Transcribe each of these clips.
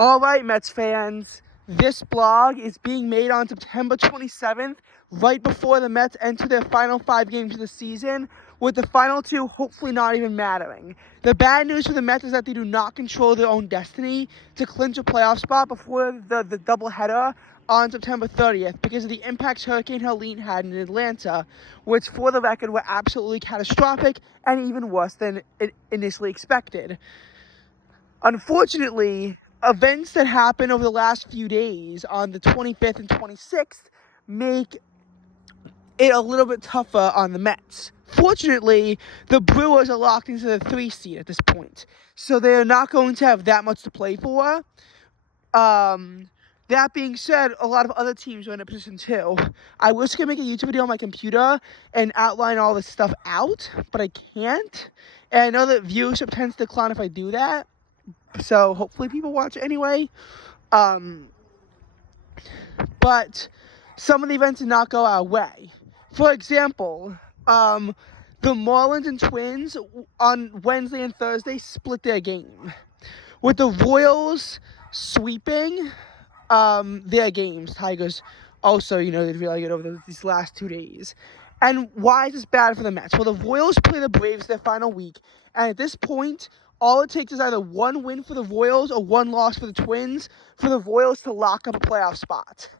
All right, Mets fans, this blog is being made on September 27th, right before the Mets enter their final 5 games of the season, with the final 2 hopefully not even mattering. The bad news for the Mets is that they do not control their own destiny to clinch a playoff spot before the doubleheader on September 30th because of the impacts Hurricane Helene had in Atlanta, which, for the record, were absolutely catastrophic and even worse than initially expected. Unfortunately, events that happened over the last few days on the 25th and 26th make it a little bit tougher on the Mets. Fortunately, the Brewers are locked into the 3 seed at this point, so they're not going to have that much to play for. That being said, a lot of other teams are in a position too. I wish I could make a YouTube video on my computer and outline all this stuff out, but I can't. And I know that viewership tends to decline if I do that. So hopefully people watch it anyway. But some of the events did not go our way. For example, the Marlins and Twins on Wednesday and Thursday split their game, with the Royals sweeping their games. Tigers also, did really good over these last 2 days. And why is this bad for the Mets? Well, the Royals play the Braves their final week, and at this point, all it takes is either 1 win for the Royals or 1 loss for the Twins for the Royals to lock up a playoff spot.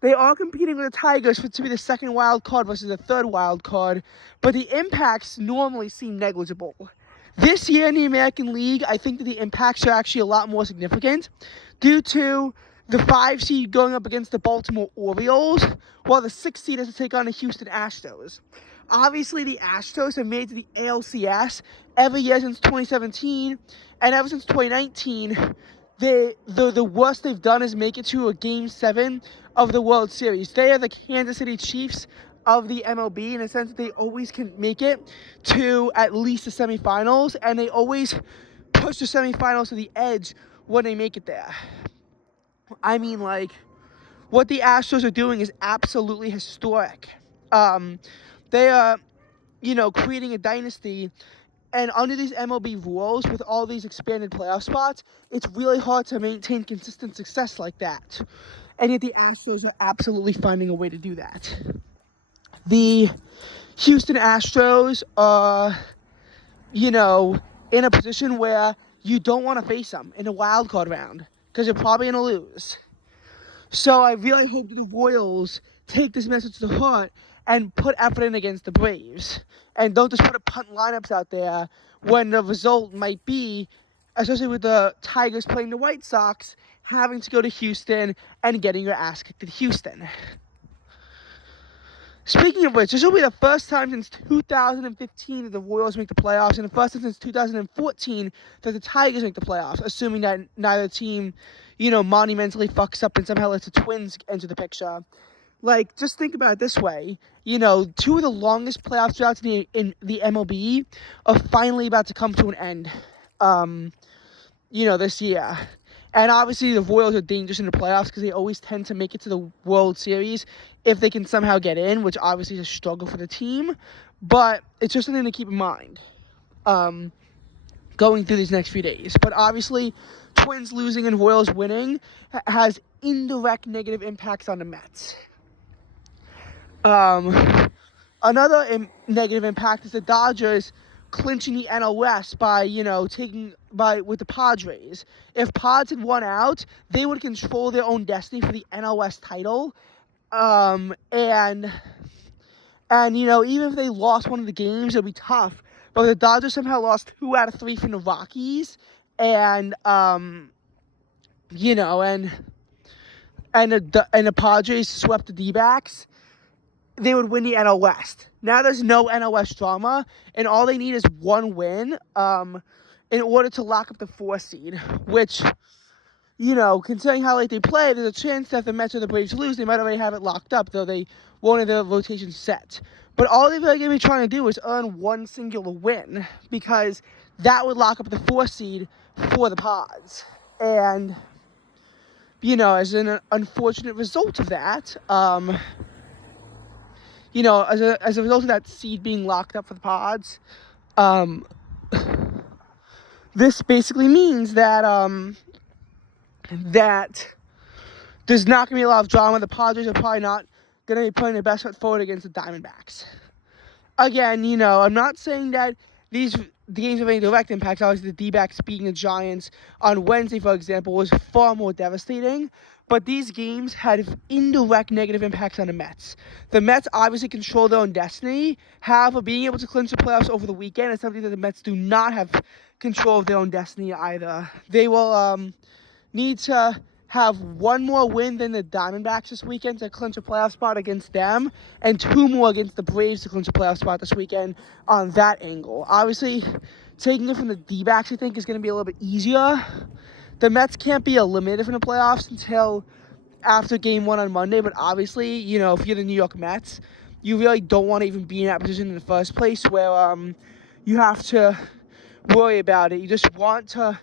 They are competing with the Tigers to be the 2nd wild card versus the 3rd wild card, but the impacts normally seem negligible. This year in the American League, I think that the impacts are actually a lot more significant due to the 5 seed going up against the Baltimore Orioles, while the 6 seed has to take on the Houston Astros. Obviously, the Astros have made it to the ALCS every year since 2017, and ever since 2019, the worst they've done is make it to a Game 7 of the World Series. They are the Kansas City Chiefs of the MLB in a sense that they always can make it to at least the semifinals, and they always push the semifinals to the edge when they make it there. I mean, what the Astros are doing is absolutely historic. They are, creating a dynasty, and under these MLB rules, with all these expanded playoff spots, it's really hard to maintain consistent success like that. And yet the Astros are absolutely finding a way to do that. The Houston Astros are, in a position where you don't want to face them in a wild card round because you're probably going to lose. So I really hope the Royals take this message to heart and put effort in against the Braves. And don't just put punt lineups out there when the result might be, especially with the Tigers playing the White Sox, having to go to Houston and getting your ass kicked at Houston. Speaking of which, this will be the first time since 2015 that the Royals make the playoffs, and the first time since 2014 that the Tigers make the playoffs, assuming that neither team, monumentally fucks up and somehow lets the Twins enter the picture. Just think about it this way. 2 of the longest playoff droughts in the MLB are finally about to come to an end, this year. And obviously the Royals are dangerous in the playoffs because they always tend to make it to the World Series if they can somehow get in, which obviously is a struggle for the team. But it's just something to keep in mind going through these next few days. But obviously, Twins losing and Royals winning has indirect negative impacts on the Mets. Another negative impact is the Dodgers clinching the NL West by, with the Padres. If Pods had won out, they would control their own destiny for the NL West title. And even if they lost one of the games, it'll be tough. But the Dodgers somehow lost 2 out of 3 from the Rockies, and the Padres swept the D-backs, they would win the NL West. Now there's no NL West drama, and all they need is 1 win in order to lock up the 4 seed, which, considering how late they play, there's a chance that if the Mets or the Braves lose, they might already have it locked up, though they won't have their rotation set. But all they're going to be trying to do is earn 1 singular win, because that would lock up the 4 seed for the Pods. And, as an unfortunate result of that, as a result of that seed being locked up for the Pods, this basically means that that there's not going to be a lot of drama. The Padres are probably not going to be putting their best foot forward against the Diamondbacks. Again, I'm not saying that the games have any direct impacts. Obviously, the D-backs beating the Giants on Wednesday, for example, was far more devastating. But these games had indirect negative impacts on the Mets. The Mets obviously control their own destiny. However, being able to clinch the playoffs over the weekend is something that the Mets do not have control of their own destiny either. They will need to have one more win than the Diamondbacks this weekend to clinch a playoff spot against them, and 2 more against the Braves to clinch a playoff spot this weekend on that angle. Obviously, taking it from the D-backs, I think, is going to be a little bit easier. The Mets can't be eliminated from the playoffs until after Game 1 on Monday, but obviously, if you're the New York Mets, you really don't want to even be in that position in the first place where you have to worry about it. You just want to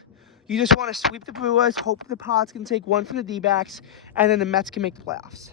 sweep the Brewers, hope the Pods can take one from the D-backs, and then the Mets can make the playoffs.